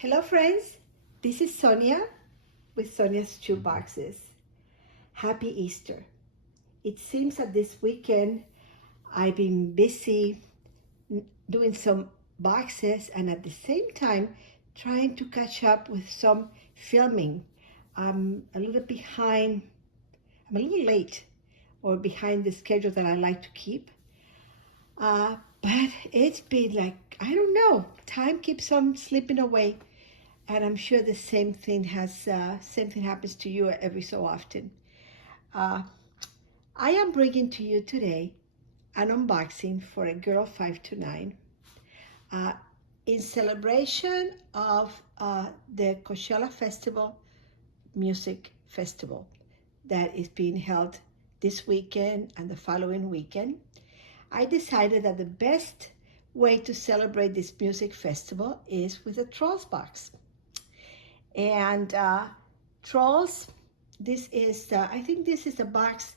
Hello friends, this is Sonia with Sonia's Shoe Boxes. Happy Easter. It seems that this weekend I've been busy doing some boxes and at the same time trying to catch up with some filming. I'm a little behind, I'm a little late or behind the schedule that I like to keep. But it's been like, I don't know, time keeps on slipping away. And I'm sure the same thing happens to you every so often. Uh, I am bringing to you today an unboxing for a girl 5 to 9 in celebration of the Coachella Festival Music Festival that is being held this weekend and the following weekend. I decided that the best way to celebrate this music festival is with a Trolls box. And Trolls, this is, I think this is the box,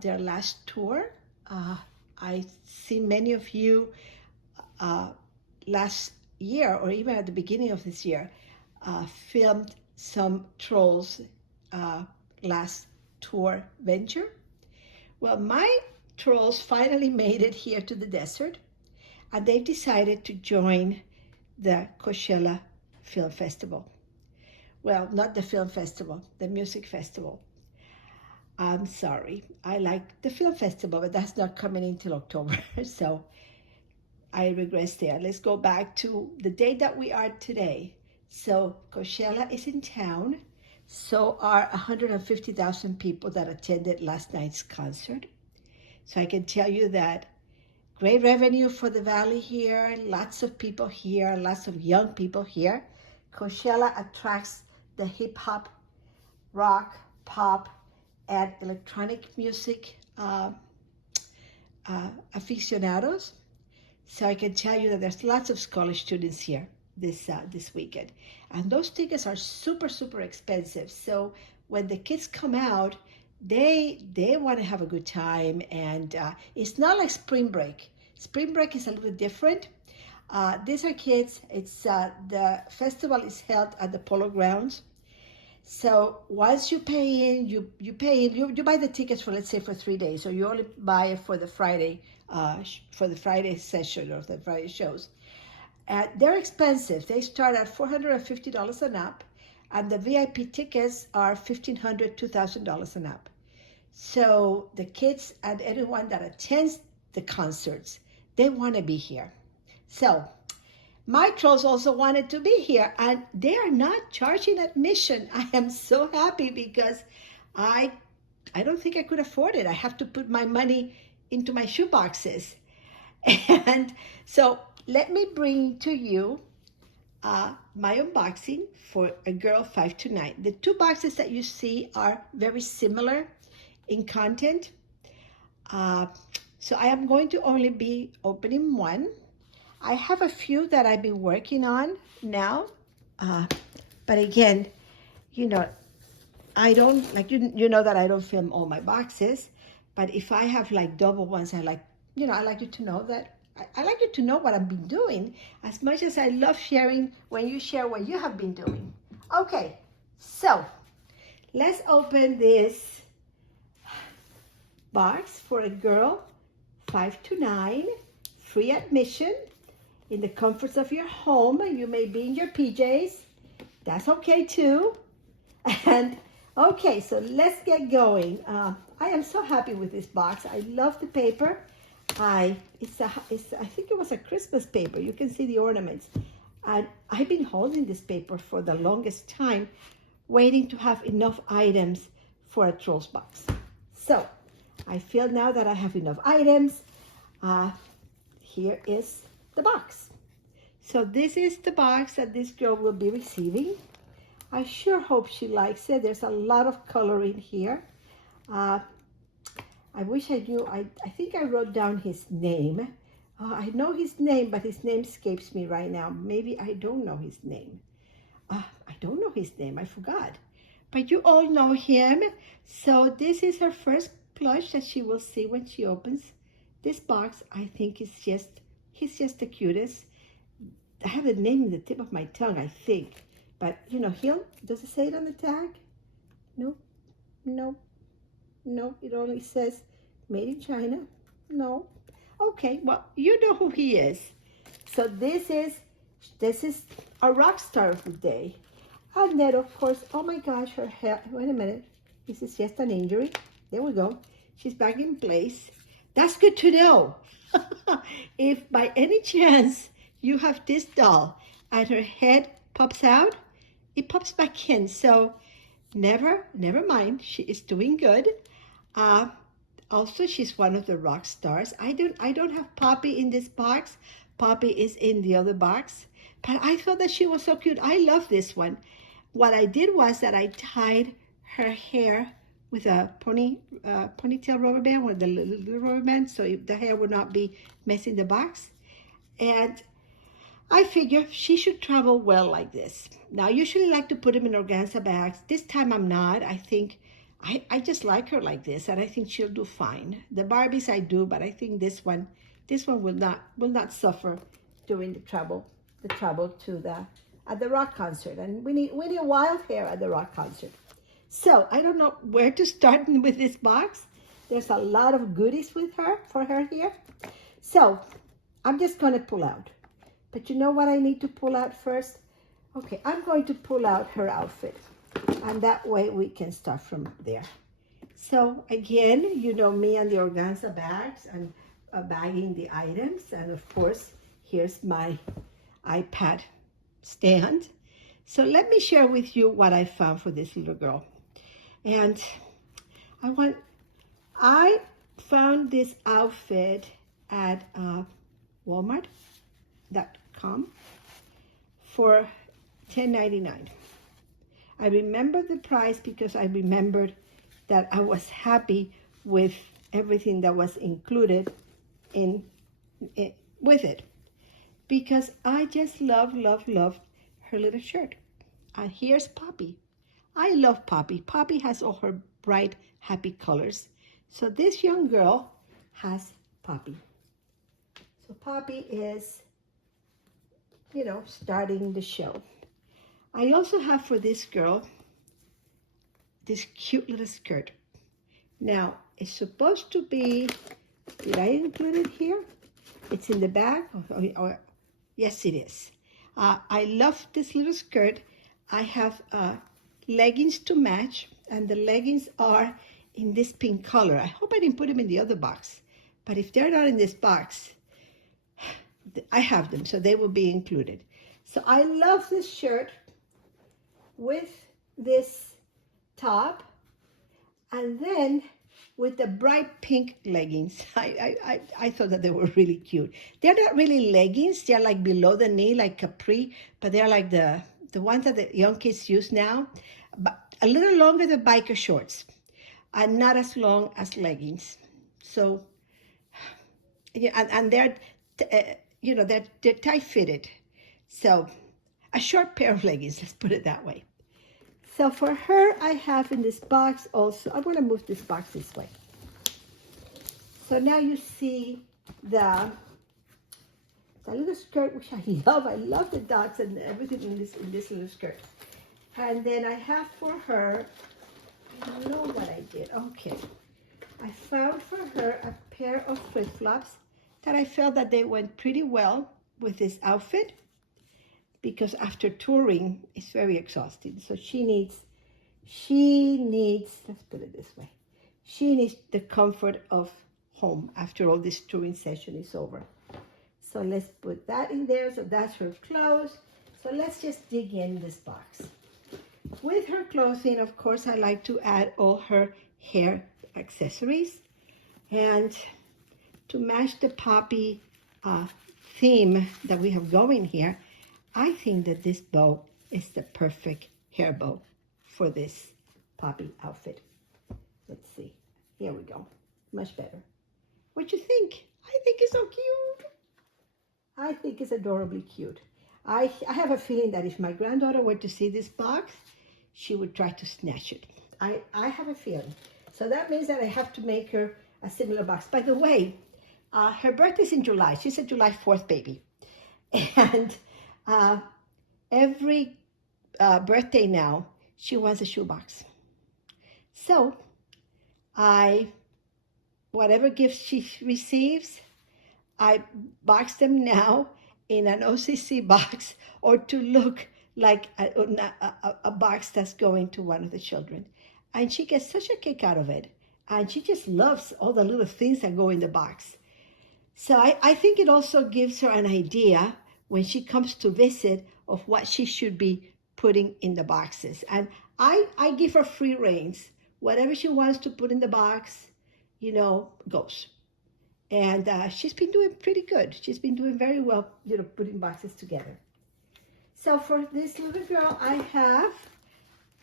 their last tour. I see many of you last year or even at the beginning of this year filmed some Trolls last tour venture. Well, my Trolls finally made it here to the desert and they've decided to join the Coachella Film Festival. Well, not the film festival, the music festival. I'm sorry. I like the film festival, but that's not coming until October. So I regress there. Let's go back to the day that we are today. So Coachella is in town. So are 150,000 people that attended last night's concert. So I can tell you that great revenue for the valley here, lots of people here, lots of young people here. Coachella attracts the hip-hop, rock, pop, and electronic music aficionados. So I can tell you that there's lots of college students here this weekend. And those tickets are super, super expensive. So when the kids come out, they want to have a good time. And it's not like spring break. Spring break is a little different. These are kids. It's the festival is held at the Polo Grounds. So once you pay in, you buy the tickets for, let's say, for 3 days, or you only buy it for the Friday session or the Friday shows. They're expensive. They start at $450 an up, and the VIP tickets are $1,500, $2,000 an up. So the kids and anyone that attends the concerts, they want to be here. So my Trolls also wanted to be here, and they are not charging admission. I am so happy because I don't think I could afford it. I have to put my money into my shoe boxes. And so let me bring to you my unboxing for a girl 5 to 9. The two boxes that you see are very similar in content. So I am going to only be opening one. I have a few that I've been working on now, but again, you know, I don't, like, you know that I don't film all my boxes, but if I have like double ones, I like you to know that, I like you to know what I've been doing as much as I love sharing when you share what you have been doing. Okay, so let's open this box for a girl 5 to 9, free admission. In the comforts of your home. You may be in your PJs. That's okay too. And okay, so let's get going. I am so happy with this box. I love the paper. I think it was a Christmas paper. You can see the ornaments. And I've been holding this paper for the longest time, waiting to have enough items for a Trolls box. So I feel now that I have enough items. Here is the box. So this is the box that this girl will be receiving. I sure hope she likes it. There's a lot of color in here. I wish I knew. I think I wrote down his name. I know his name, but his name escapes me right now. Maybe I don't know his name. I don't know his name. I forgot. But you all know him. So this is her first plush that she will see when she opens this box. I think he's just the cutest. I have the name in the tip of my tongue, I think. But, does it say it on the tag? No, no, no. It only says made in China. No. Okay, well, you know who he is. So this is a rock star of the day. And then, of course, oh my gosh, her hair. Wait a minute. This is just an injury. There we go. She's back in place. That's good to know. If by any chance you have this doll and her head pops out, it pops back in. So never mind. She is doing good. Also, she's one of the rock stars. I don't have Poppy in this box. Poppy is in the other box. But I thought that she was so cute. I love this one. What I did was that I tied her hair with a ponytail rubber band, with the little rubber band, so the hair would not be messing the box. And I figure she should travel well like this. Now, I usually like to put them in organza bags. This time I'm not. I think I just like her like this, and I think she'll do fine. The Barbies I do, but I think this one will not suffer during the travel to at the rock concert. And we need wild hair at the rock concert. So I don't know where to start with this box. There's a lot of goodies for her here. So I'm just going to pull out. But you know what I need to pull out first? Okay, I'm going to pull out her outfit. And that way we can start from there. So again, you know me and the organza bags and bagging the items. And of course, here's my iPad stand. So let me share with you what I found for this little girl. And I found this outfit at Walmart.com for $10.99. I remember the price because I remembered that I was happy with everything that was included with it. Because I just love her little shirt. And here's Poppy. I love Poppy. Poppy has all her bright, happy colors. So this young girl has Poppy. So Poppy is, starting the show. I also have for this girl this cute little skirt. Now, it's supposed to be, did I include it here? It's in the bag. Yes, it is. I love this little skirt. I have leggings to match, and the leggings are in this pink color. I hope I didn't put them in the other box, but if they're not in this box, I have them, so they will be included. So I love this shirt with this top, and then with the bright pink leggings. I thought that they were really cute. They're not really leggings. They're like below the knee, like capri, but they're like the ones that the young kids use now, but a little longer than biker shorts and not as long as leggings. So, and they're, they're tight fitted. So a short pair of leggings, let's put it that way. So for her, I have in this box also, I'm going to move this box this way. So now you see the little skirt, which I love. I love the dots and everything in this little skirt. And then I have for her, I don't know what I did. Okay. I found for her a pair of flip-flops that I felt that they went pretty well with this outfit, because after touring, it's very exhausting. So she needs, let's put it this way, she needs the comfort of home after all this touring session is over. So let's put that in there. So that's her clothes. So let's just dig in this box. With her clothing, of course, I like to add all her hair accessories. And to match the Poppy theme that we have going here, I think that this bow is the perfect hair bow for this Poppy outfit. Let's see. Here we go. Much better. What you think? I think it's so cute. I think it's adorably cute. I have a feeling that if my granddaughter were to see this box, she would try to snatch it. I have a feeling. So that means that I have to make her a similar box. By the way, her birthday's in July. She's a July 4th baby. And Uh, every birthday now, she wants a shoebox. So whatever gifts she receives, I box them now in an OCC box or to look like a box that's going to one of the children. And she gets such a kick out of it. And she just loves all the little things that go in the box. So I think it also gives her an idea when she comes to visit of what she should be putting in the boxes. And I give her free reins. Whatever she wants to put in the box, goes. And she's been doing pretty good. She's been doing very well, putting boxes together. So for this little girl, I have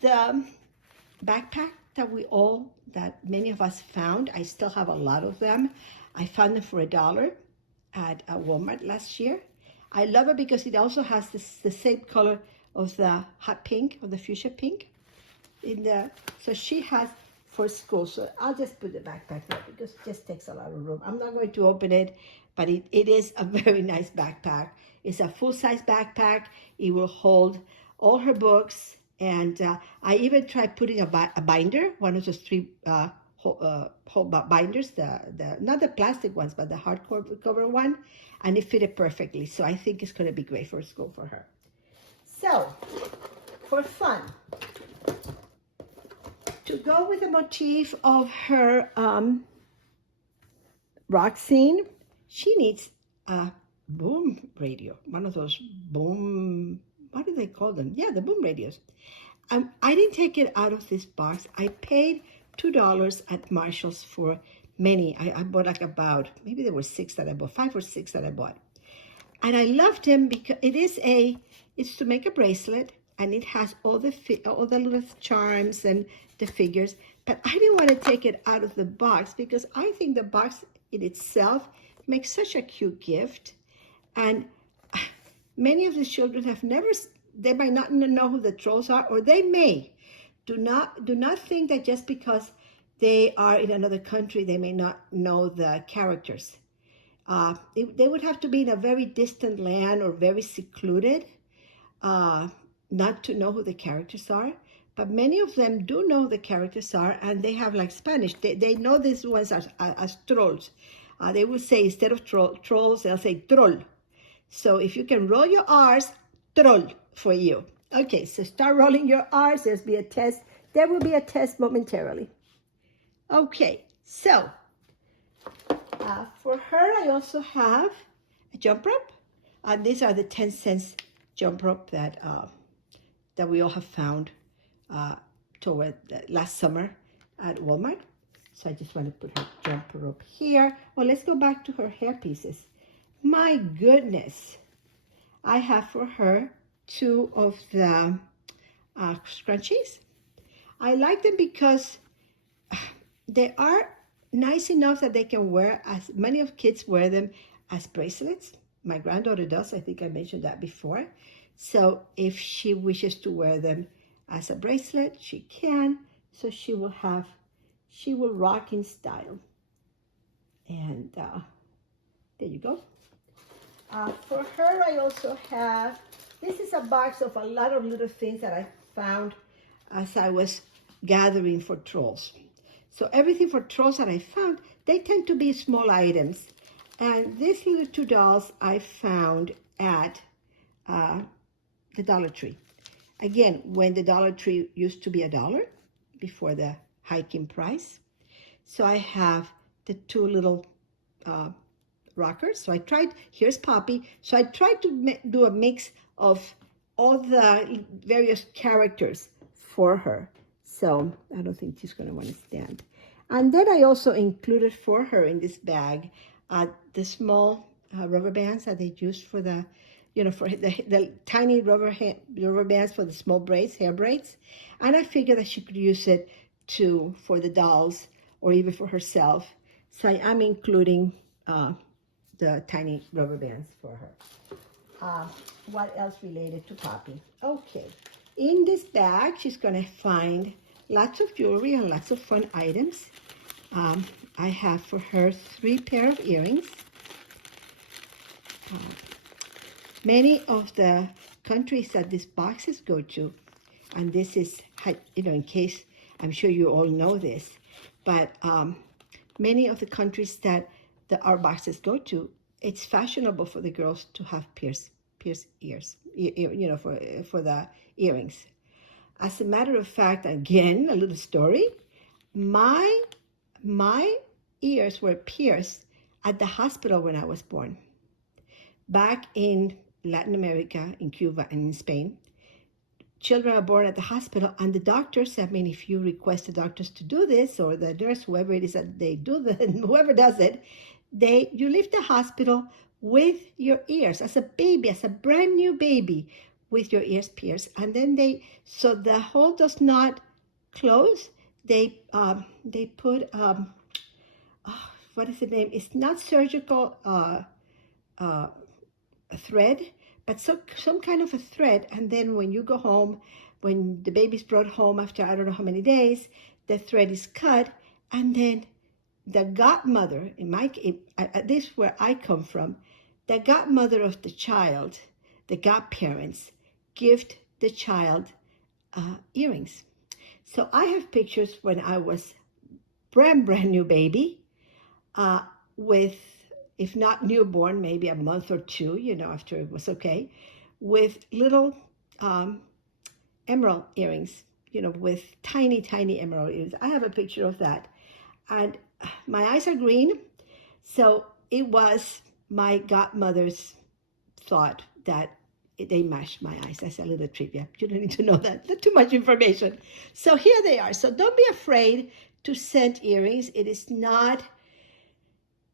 the backpack that many of us found. I still have a lot of them. I found them for $1 at Walmart last year. I love it because it also has the same color of the hot pink, or the fuchsia pink. So she has for school. So I'll just put the backpack there because it just takes a lot of room. I'm not going to open it, but it is a very nice backpack. It's a full-size backpack. It will hold all her books. And I even tried putting a binder, one of those three whole binders, not the plastic ones, but the hardcover one, and it fitted perfectly. So I think it's going to be great for school for her. So, for fun, to go with the motif of her rock scene, she needs a boom radio, one of those boom, what do they call them? Yeah, the boom radios. I didn't take it out of this box. I paid $2 at Marshall's for many. I bought maybe there were 6 that I bought, 5 or 6 that I bought. And I loved them because it's to make a bracelet, and it has all the little charms and the figures. But I didn't want to take it out of the box because I think the box in itself makes such a cute gift. And many of the children they might not know who the trolls are, or they may. Do not think that just because they are in another country, they may not know the characters. They would have to be in a very distant land or very secluded not to know who the characters are. But many of them do know who the characters are, and they have like Spanish. They know these ones as trolls. They will say, instead of trolls, they'll say troll. So if you can roll your R's, troll for you. Okay, so start rolling your R's. There will be a test momentarily. Okay, so for her, I also have a jump rope. These are the 10 cents jump rope that we all have found toward last summer at Walmart. So I just want to put her jump rope here. Well, let's go back to her hair pieces. My goodness. I have for her 2 of the scrunchies. I like them because they are nice enough that they can wear, as many of kids wear them as bracelets. My granddaughter does. I think I mentioned that before. So if she wishes to wear them as a bracelet, she can. So she will rock in style. And there you go. For her, I also have, this is a box of a lot of little things that I found as I was gathering for trolls. So everything for trolls that I found, they tend to be small items. And these little 2 dolls I found at the Dollar Tree. Again, when the Dollar Tree used to be $1 before the hike in price. So I have the 2 little rockers. So here's Poppy. So I tried to do a mix of all the various characters for her. So I don't think she's going to want to stand. And then I also included for her in this bag the small rubber bands that they use for the, for the tiny rubber bands for the small braids, hair braids. And I figured that she could use it for the dolls or even for herself. So I am including the tiny rubber bands for her. What else related to Poppy? Okay, in this bag, she's going to find lots of jewelry and lots of fun items. I have for her 3 pair of earrings. Many of the countries that these boxes go to, and this is, in case, I'm sure you all know this, but many of the countries that our boxes go to, it's fashionable for the girls to have pierced ears, for the earrings. As a matter of fact, again, a little story, my ears were pierced at the hospital when I was born. Back in Latin America, in Cuba and in Spain, children are born at the hospital, and the doctors, if you request the doctors to do this, or the nurse, whoever it is that they do whoever does it, you leave the hospital with your ears as a baby, as a brand new baby, with your ears pierced, and then so the hole does not close. They put what is the name? It's not surgical thread, but some kind of a thread, and then when you go home, when the baby's brought home after I don't know how many days, the thread is cut, and then the godmother, this is where I come from, the godmother of the child, the godparents, gift the child earrings. So I have pictures when I was brand new baby, with, if not newborn, maybe a month or two, after it was okay, with little emerald earrings, with tiny emerald earrings. I have a picture of that. And my eyes are green, so it was my godmother's thought that they matched my eyes. That's a little trivia. You don't need to know that. Not too much information. So here they are. So don't be afraid to send earrings. It's not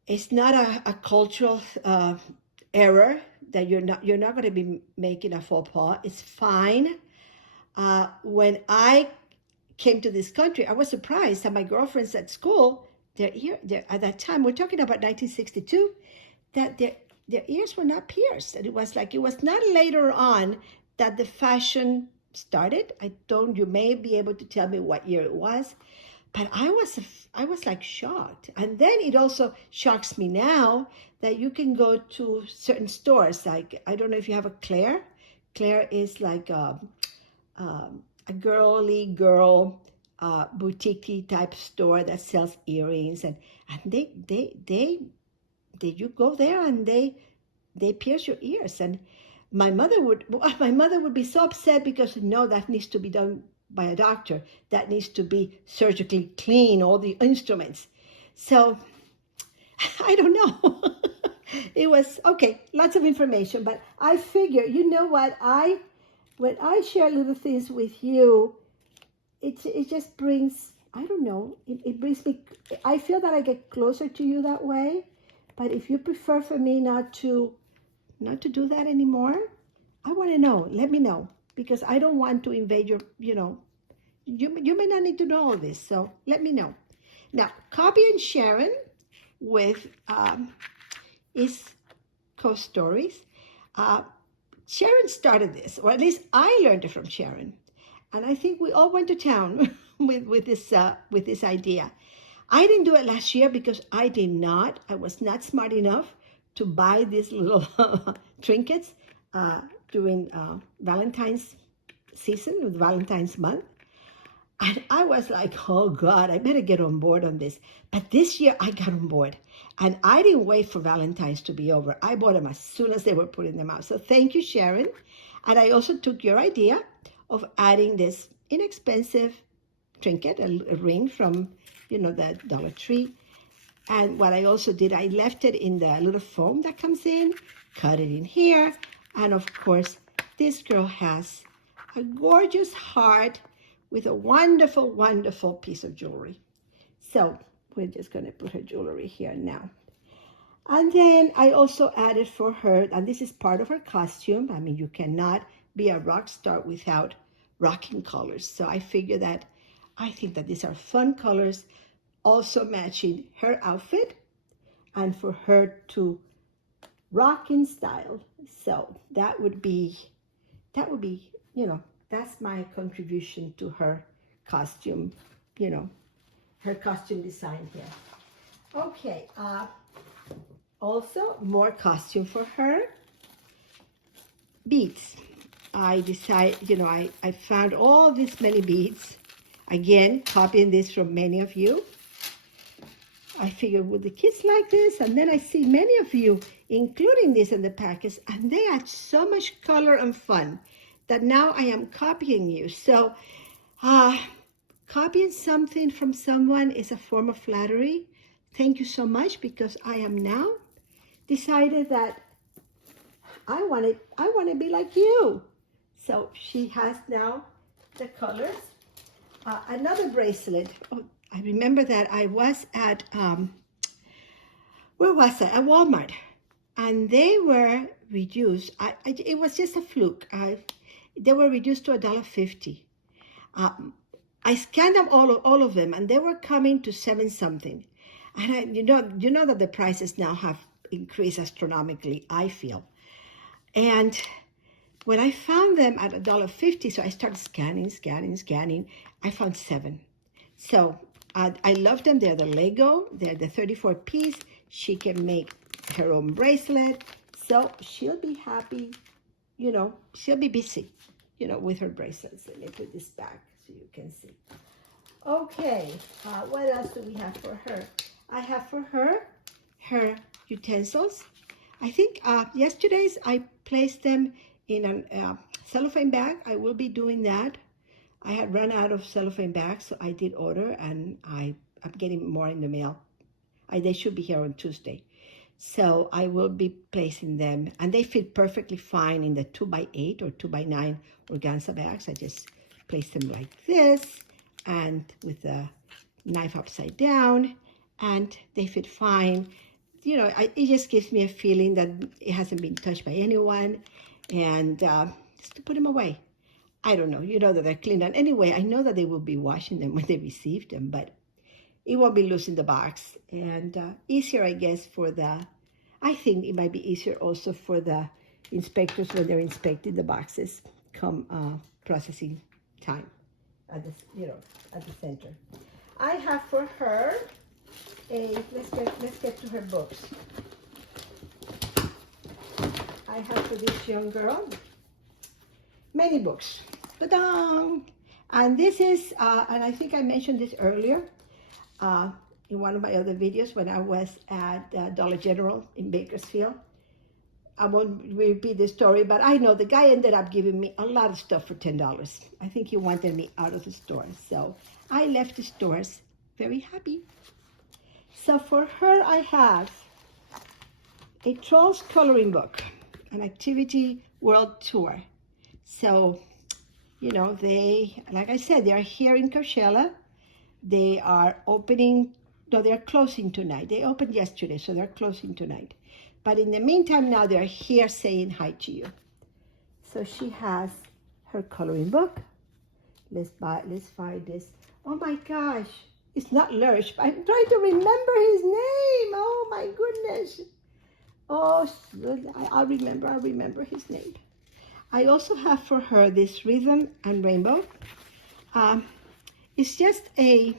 a cultural error that you're not going to be making a faux pas. It's fine. When I came to this country, I was surprised that my girlfriends at school, at that time, we're talking about 1962, that their ears were not pierced. And it was not later on that the fashion started. You may be able to tell me what year it was, but I was like shocked. And then it also shocks me now that you can go to certain stores. Like, I don't know if you have a Claire. Claire is like a girly girl boutique type store that sells earrings, and you go there and they pierce your ears. And my mother would be so upset, because no, that needs to be done by a doctor. That needs to be surgically clean, all the instruments. So I don't know. It was okay, lots of information, but I figure, you know what, when I share little things with you, it just brings, I don't know, it brings me, I feel that I get closer to you that way. But if you prefer for me not to do that anymore, I want to know. Let me know, because I don't want to invade your, you may not need to know all this, so let me know. Now, Copy and Sharon with East Coast Stories. Sharon started this, or at least I learned it from Sharon, and I think we all went to town with this idea. I didn't do it last year because I was not smart enough to buy these little trinkets during Valentine's season, with Valentine's month. And I was like, oh God, I better get on board on this. But this year I got on board, and I didn't wait for Valentine's to be over. I bought them as soon as they were putting them out. So thank you, Sharon. And I also took your idea of adding this inexpensive trinket, a ring from, the Dollar Tree. And what I also did, I left it in the little foam that comes in, cut it in here. And of course, this girl has a gorgeous heart with a wonderful, wonderful piece of jewelry. So we're just going to put her jewelry here now. And then I also added for her, and this is part of her costume. I mean, you cannot be a rock star without rocking colors. So I think that these are fun colors, also matching her outfit, and for her to rock in style. So that would be, that's my contribution to her costume, her costume design here. Okay, also more costume for her. beads. I found all these many beads. Again, copying this from many of you. I figured, would the kids like this? And then I see many of you including this in the package, and they add so much color and fun that now I am copying you. So copying something from someone is a form of flattery. Thank you so much, because I am now decided that I want to be like you. So she has now the colors. Another bracelet. Oh, I remember that I was at, where was I? At Walmart. And they were reduced. It was just a fluke. They were reduced to $1.50. I scanned them all of them, and they were coming to 7 something. And you know that the prices now have increased astronomically, I feel. And when I found them at $1.50, so I started scanning, I found 7. So I love them. They're the Lego. They're the 34 piece. She can make her own bracelet. So she'll be happy, she'll be busy, with her bracelets. Let me put this back so you can see. Okay, what else do we have for her? I have for her utensils. I think yesterday's I placed them in a cellophane bag. I will be doing that. I had run out of cellophane bags, so I did order, and I'm getting more in the mail. They should be here on Tuesday. So I will be placing them, and they fit perfectly fine in the 2x8 or 2x9 organza bags. I just place them like this, and with the knife upside down, and they fit fine. It just gives me a feeling that it hasn't been touched by anyone, and just to put them away. I don't know, that they're clean. And anyway, I know that they will be washing them when they receive them, but it won't be loose in the box. And easier, I guess, I think it might be easier also for the inspectors when they're inspecting the boxes come processing time at the center. I have for her let's get to her books. I have for this young girl many books. Ta-da! And this is, and I think I mentioned this earlier in one of my other videos when I was at Dollar General in Bakersfield. I won't repeat the story, but I know the guy ended up giving me a lot of stuff for $10. I think he wanted me out of the store. So I left the stores very happy. So for her, I have a Trolls coloring book, an Activity World Tour. So, like I said, they are here in Coachella. They are they're closing tonight. They opened yesterday, so they're closing tonight. But in the meantime, now they're here saying hi to you. So she has her coloring book. Let's find this. Oh my gosh, it's not Lurch. I'm trying to remember his name. Oh my goodness. Oh, I'll remember his name. I also have for her this Rhythm and Rainbow. It's just a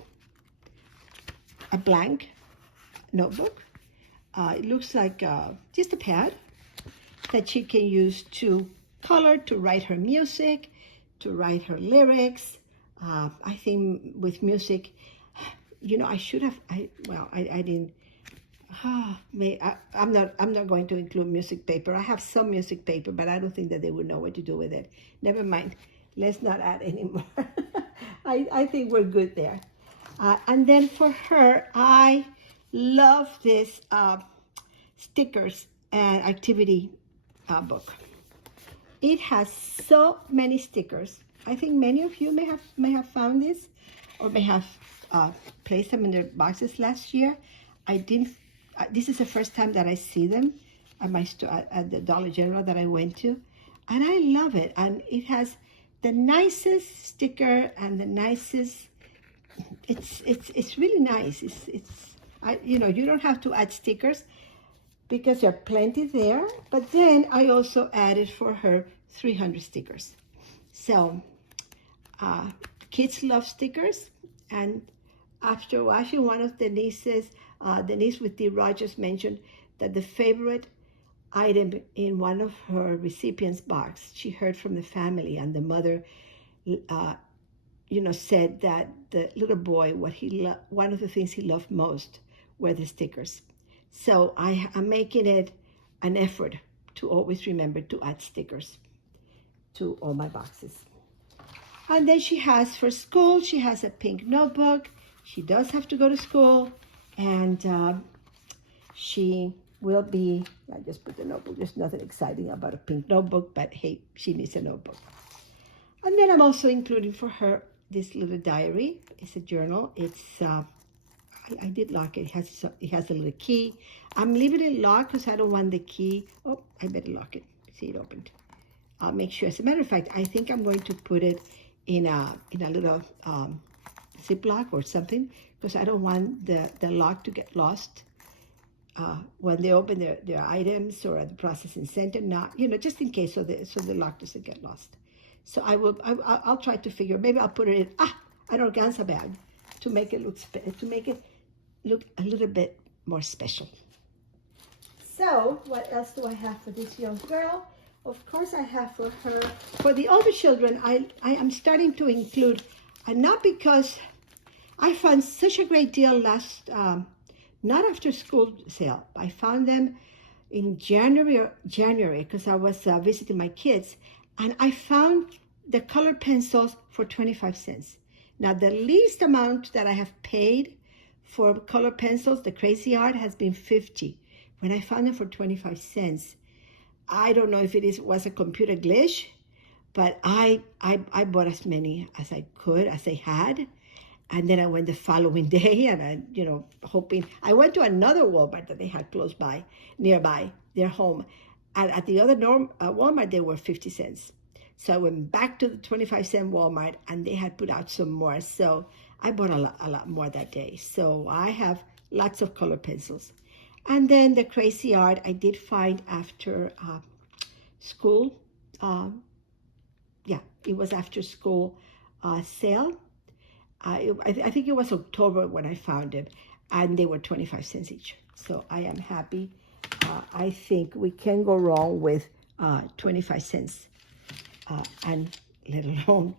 blank notebook. It looks like just a pad that she can use to color, to write her music, to write her lyrics. I think with music, I should have. I didn't. I'm not going to include music paper. I have some music paper, but I don't think that they would know what to do with it. Never mind. Let's not add anymore. I think we're good there. And then for her, I love this stickers and activity book. It has so many stickers. I think many of you may have found this, or may have placed them in their boxes last year. I didn't. This is the first time that I see them at my store, at the Dollar General that I went to, and I love it. And it has the nicest sticker and the nicest. It's really nice. You don't have to add stickers because there are plenty there. But then I also added for her 300 stickers. So kids love stickers, and after watching one of the nieces, Denise with D. Rogers mentioned that the favorite item in one of her recipients box. She heard from the family, and the mother said that the little boy, one of the things he loved most were the stickers. So I'm making it an effort to always remember to add stickers to all my boxes. And then she has for school, she has a pink notebook. She does have to go to school, and she will be, I just put the notebook, there's nothing exciting about a pink notebook, but hey, she needs a notebook. And then I'm also including for her this little diary. It's a journal. I did lock it. It has a little key. I'm leaving it locked because I don't want the key. Oh, I better lock it. See, it opened. I'll make sure. As a matter of fact, I think I'm going to put it in a little Ziploc or something, because I don't want the lock to get lost when they open their items or at the processing center. Not, just in case, so the lock doesn't get lost. So I'll try to figure. Maybe I'll put it in an organza bag to make it look a little bit more special. So what else do I have for this young girl? Of course, I have for her. For the older children, I am starting to include, and not because I found such a great deal last, not after school sale. I found them in January because I was visiting my kids, and I found the colored pencils for 25 cents. Now, the least amount that I have paid for color pencils, the Crazy Art, has been $50. When I found them for 25 cents, I don't know if it was a computer glitch, but I bought as many as I could, as I had. And then I went the following day, and hoping. I went to another Walmart that they had close by, nearby their home. And at the other Walmart, they were 50 cents. So I went back to the 25-cent Walmart, and they had put out some more. So I bought a lot more that day. So I have lots of color pencils. And then the Crazy Art I did find after school. It was after school sale. I think it was October when I found it, and they were 25 cents each. So I am happy. I think we can go wrong with 25 cents, and let alone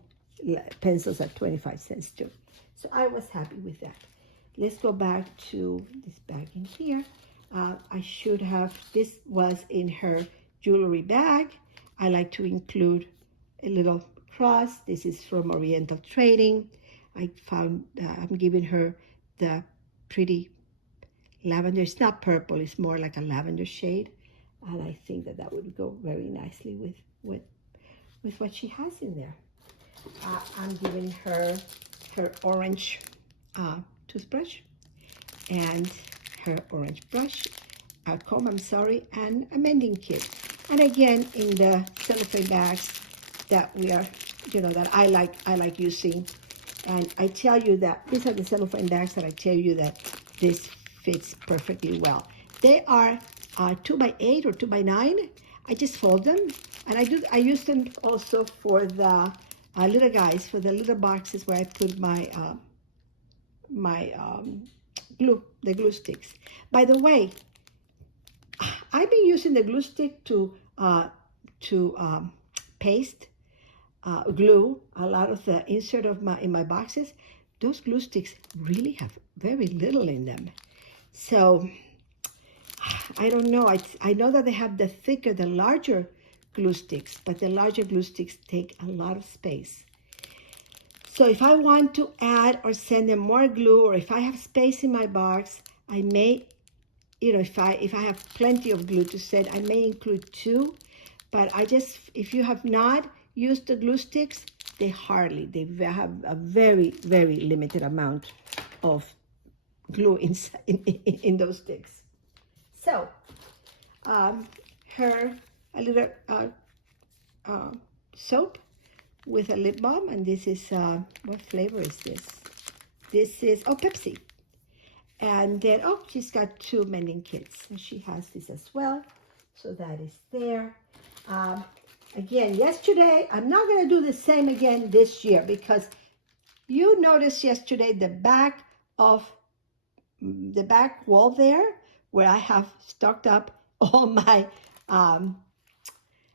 pencils at 25 cents too. So I was happy with that. Let's go back to this bag in here. I should have, this was in her jewelry bag. I like to include a little cross. This is from Oriental Trading. I found, I'm giving her the pretty lavender. It's not purple, it's more like a lavender shade. And I think that would go very nicely with what she has in there. I'm giving her orange toothbrush and her orange brush, comb, and a mending kit. And again, in the cellophane bags that we are, that I like using. And I tell you that these are the cellophane bags that I tell you that this fits perfectly well. They are 2x8 or 2x9. I just fold them, and I use them also for the little guys, for the little boxes where I put my the glue sticks. By the way, I've been using the glue stick to paste glue a lot of the insert in my boxes. Those glue sticks really have very little in them. So I don't know. I know that they have the larger glue sticks, but the larger glue sticks take a lot of space. So if I want to add or send them more glue, or if I have space in my box, I may, if I have plenty of glue to send, I may include 2. But if you have not used the glue sticks, they have a very, very limited amount of glue in those sticks. So, a little soap with a lip balm, and this is, what flavor is this? This is, Pepsi. And then, she's got 2 mending kits, and she has this as well. So that is there. Again, yesterday, I'm not going to do the same again this year, because you noticed yesterday the back wall there, where I have stocked up all my um,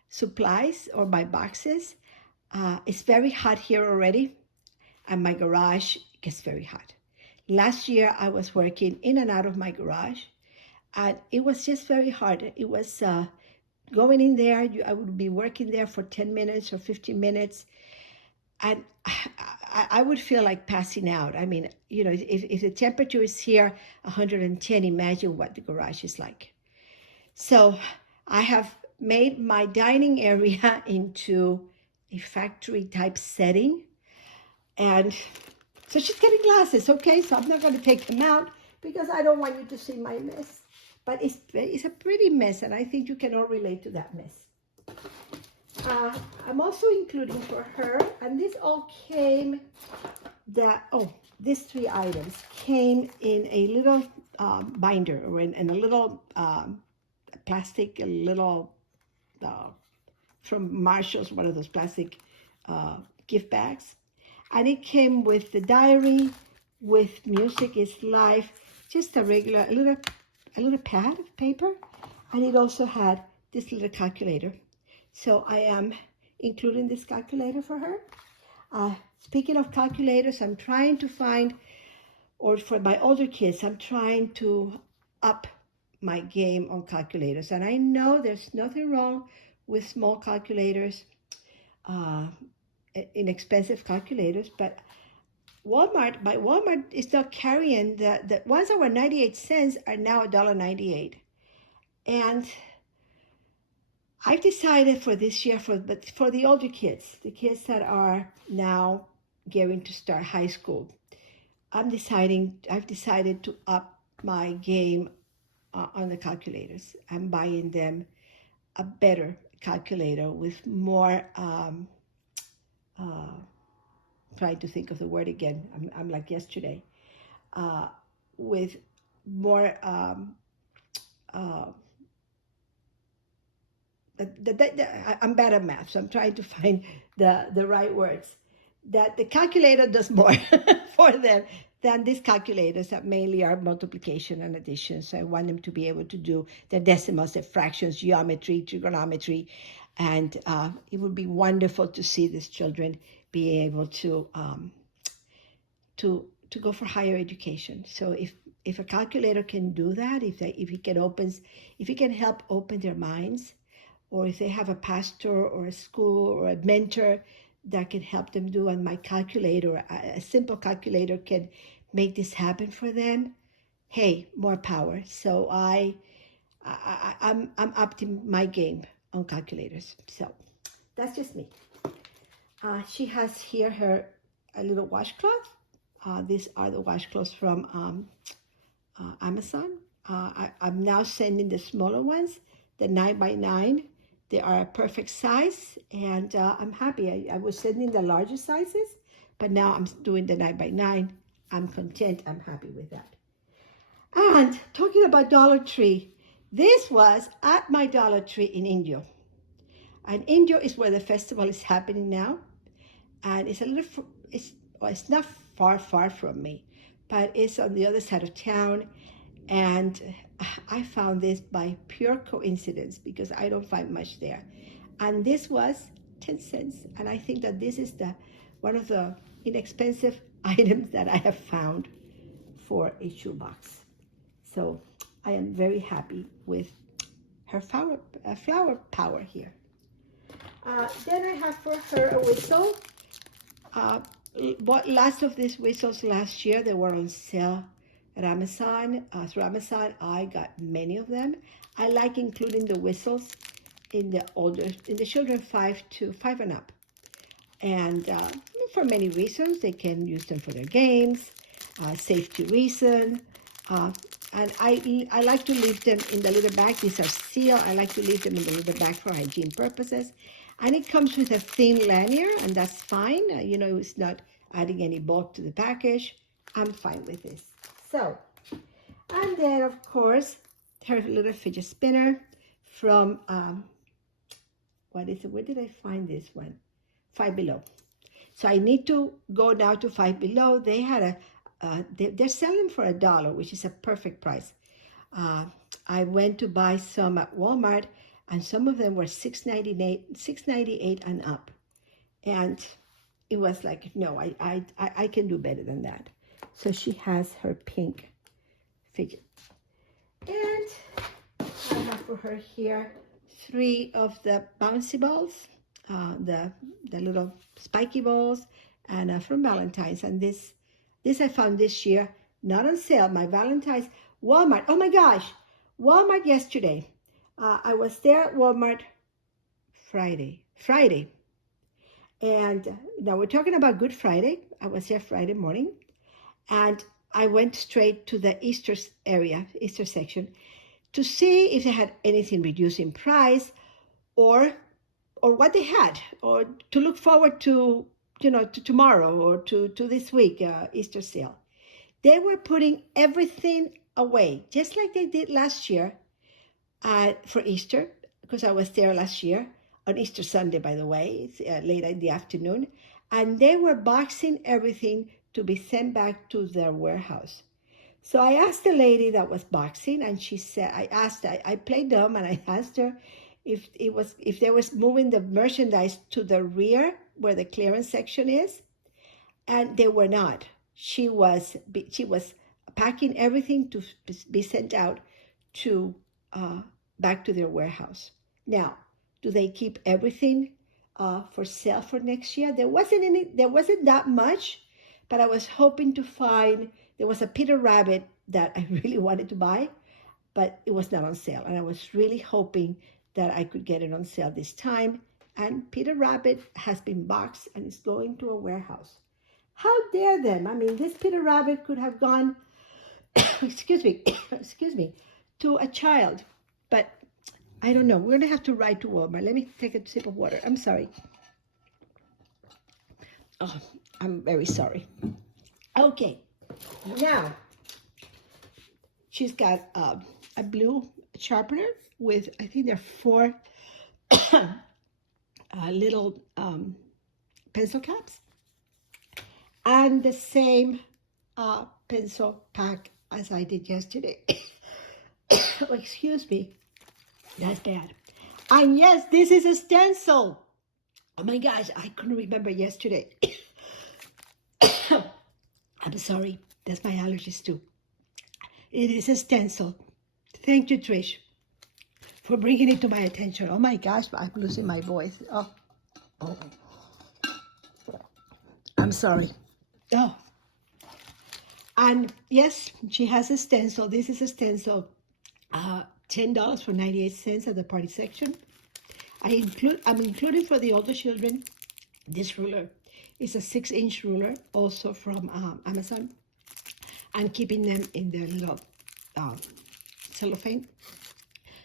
supplies or my boxes. It's very hot here already, and my garage gets very hot. Last year, I was working in and out of my garage, and it was just very hard. It was going in there. I would be working there for 10 minutes or 15 minutes, and I would feel like passing out. I mean, if the temperature is here 110, imagine what the garage is like. So I have made my dining area into a factory type setting. And so she's getting glasses, okay? So I'm not going to take them out because I don't want you to see my mess. But it's a pretty mess, and I think you can all relate to that mess. I'm also including for her, and this all came, these three items came in a little binder, or in a little plastic, a little from Marshall's, one of those plastic gift bags. And it came with the diary, with Music is Life, just a regular, a little pad of paper. And it also had this little calculator. So I am including this calculator for her. Speaking of calculators, I'm trying to find, or for my older kids, I'm trying to up my game on calculators. And I know there's nothing wrong with small calculators, inexpensive calculators, but Walmart is not carrying the ones that were 98 cents are now $1.98. And I've decided for this year, but for the older kids, the kids that are now getting to start high school, I've decided to up my game on the calculators. I'm buying them a better calculator with more, trying to think of the word again, I'm like yesterday, with more, I'm bad at math, so I'm trying to find the right words. That the calculator does more for them than these calculators that mainly are multiplication and addition. So I want them to be able to do their decimals, their fractions, geometry, trigonometry, and it would be wonderful to see these children be able to go for higher education. So if a calculator can do that, if it can help open their minds, or if they have a pastor or a school or a mentor that can help them do, and my calculator, a simple calculator can make this happen for them, hey, more power. So I'm upping my game on calculators. So that's just me. She has here a little washcloth. These are the washcloths from Amazon. I'm now sending the smaller ones, the 9x9. They are a perfect size, and I'm happy. I was sending the larger sizes, but now I'm doing the 9x9. I'm content. I'm happy with that. And talking about Dollar Tree, this was at my Dollar Tree in Indio. And Indio is where the festival is happening now. And it's it's not far from me, but it's on the other side of town. And I found this by pure coincidence because I don't find much there. And this was 10 cents. And I think that this is one of the inexpensive items that I have found for a shoebox. So I am very happy with her flower power here. Then I have for her a whistle. Bought lots of these whistles last year. They were on sale at Amazon. Through Amazon, I got many of them. I like including the whistles in the children 5 and up. And for many reasons, they can use them for their games, safety reason. And I like to leave them in the little bag. These are sealed. I like to leave them in the little bag for hygiene purposes. And it comes with a thin lanyard, and that's fine. It's not adding any bulk to the package. I'm fine with this. So, and then of course, her little fidget spinner from, what is it? Where did I find this one? Five Below. So I need to go now to Five Below. They had they're selling for $1, which is a perfect price. I went to buy some at Walmart, and some of them were $6.98 and up. And it was like, no, I can do better than that. So she has her pink fidget. And I have for her here 3 of the bouncy balls, the little spiky balls, and from Valentine's. And this I found this year, not on sale. My Valentine's, Walmart. Oh my gosh, Walmart yesterday. I was there at Walmart Friday. And now we're talking about Good Friday. I was here Friday morning, and I went straight to the Easter section, to see if they had anything reduced in price, or what they had, or to look forward to, to tomorrow or to this week, Easter sale. They were putting everything away, just like they did last year for Easter, because I was there last year, on Easter Sunday, by the way, it's late in the afternoon, and they were boxing everything to be sent back to their warehouse. So I asked the lady that was boxing, and she said, I played dumb, and I asked her if they was moving the merchandise to the rear where the clearance section is, and they were not. She was packing everything to be sent out to back to their warehouse. Now, do they keep everything for sale for next year? There wasn't that much, but I was hoping to find. There was a Peter Rabbit that I really wanted to buy, but it was not on sale, and I was really hoping that I could get it on sale this time. And Peter Rabbit has been boxed and is going to a warehouse. How dare them? I mean, this Peter Rabbit could have gone, excuse me, to a child, but I don't know. We're going to have to ride to Walmart. Let me take a sip of water. I'm sorry. Oh, I'm very sorry. Okay. Now, she's got a blue sharpener with, I think there are 4 little pencil caps, and the same pencil pack as I did yesterday. Oh, excuse me. That's bad. And yes, this is a stencil. Oh my gosh, I couldn't remember yesterday. I'm sorry. That's my allergies too. It is a stencil. Thank you, Trish, for bringing it to my attention. Oh my gosh, I'm losing my voice. Oh. I'm sorry. Oh. And yes, she has a stencil. This is a stencil. $10 for 98 cents at the party section. I'm including for the older children this ruler. It's a 6-inch ruler, also from Amazon. I'm keeping them in their little cellophane,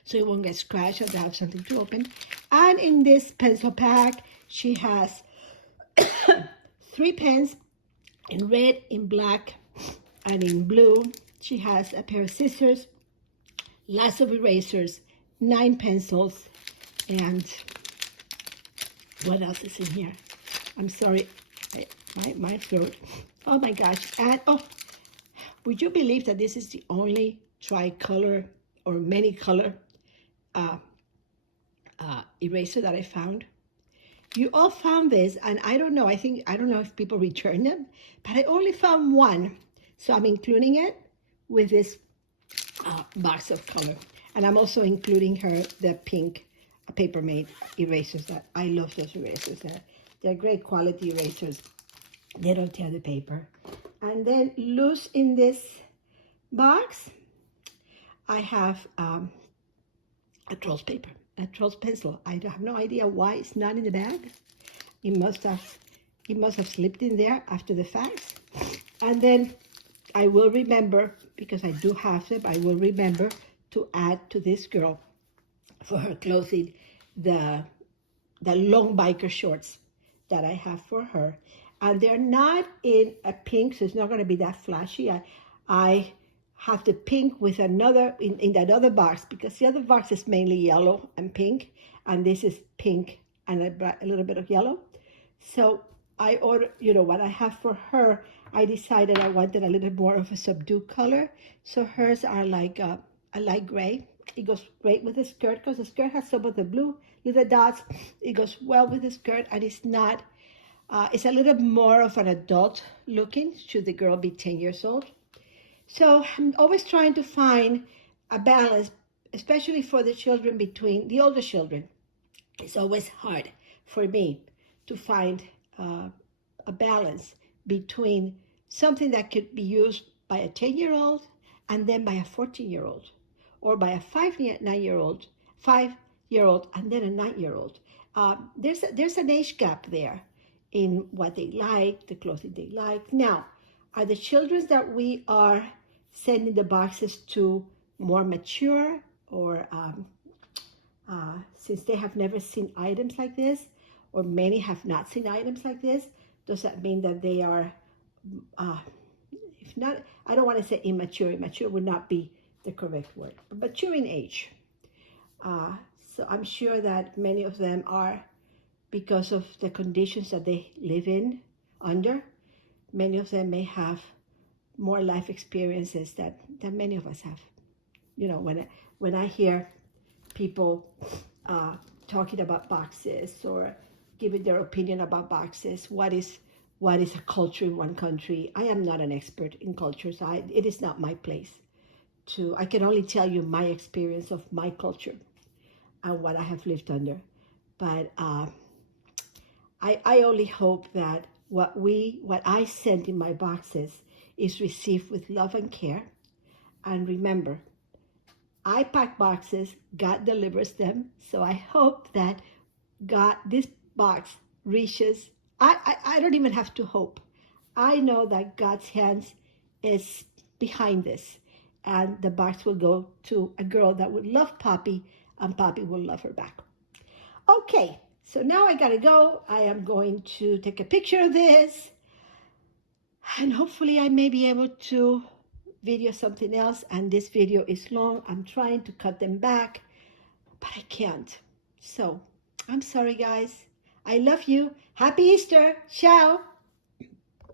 so it won't get scratched or they have something to open. And in this pencil pack, she has 3 pens in red, in black, and in blue. She has a pair of scissors, lots of erasers, 9 pencils, and what else is in here? I'm sorry, my throat. Oh my gosh. And would you believe that this is the only tricolor or many color eraser that I found? You all found this, and I don't know if people return them, but I only found one. So I'm including it with this box of color. And I'm also including her the pink Papermate erasers. That I love those erasers. They're great quality erasers. They don't tear the paper. And then loose in this box, I have a Trolls paper, a Trolls pencil. I have no idea why it's not in the bag. It must have slipped in there after the fact. And then I will remember, because I do have them, I will remember to add to this girl for her clothing the long biker shorts that I have for her. And they're not in a pink, so it's not going to be that flashy. I have the pink with another, in that other box, because the other box is mainly yellow and pink, and this is pink and a little bit of yellow. So I ordered, what I have for her, I decided I wanted a little more of a subdued color. So hers are like a light gray, It goes great with the skirt because the skirt has some of the blue little dots. It goes well with the skirt, and it's not, it's a little more of an adult looking, should the girl be 10 years old. So I'm always trying to find a balance, especially for the children between the older children. It's always hard for me to find uh, a balance between something that could be used by a 10-year-old and then by a 14-year-old, or by a 5-9-year-old, 5-year-old, and then a 9-year-old. There's an age gap there in what they like, the clothing they like. Now, are the children that we are sending the boxes to more mature, or since they have never seen items like this, or many have not seen items like this, does that mean that they are, uh, if not, I don't want to say immature. Immature would not be the correct word, but mature in age. So I'm sure that many of them are, because of the conditions that they live in under, many of them may have more life experiences that many of us have. You know, when I hear people talking about boxes or giving their opinion about boxes, what is a culture in one country? I am not an expert in cultures. It is not my place to. I can only tell you my experience of my culture and what I have lived under. But I only hope that what I send in my boxes is received with love and care. And remember, I pack boxes, God delivers them. So I hope that this box reaches. I don't even have to hope. I know that God's hands is behind this, and the box will go to a girl that would love Poppy, and Poppy will love her back. Okay, so now I gotta go. I am going to take a picture of this, and hopefully I may be able to video something else. And this video is long. I'm trying to cut them back, but I can't. So I'm sorry, guys. I love you. Happy Easter. Ciao.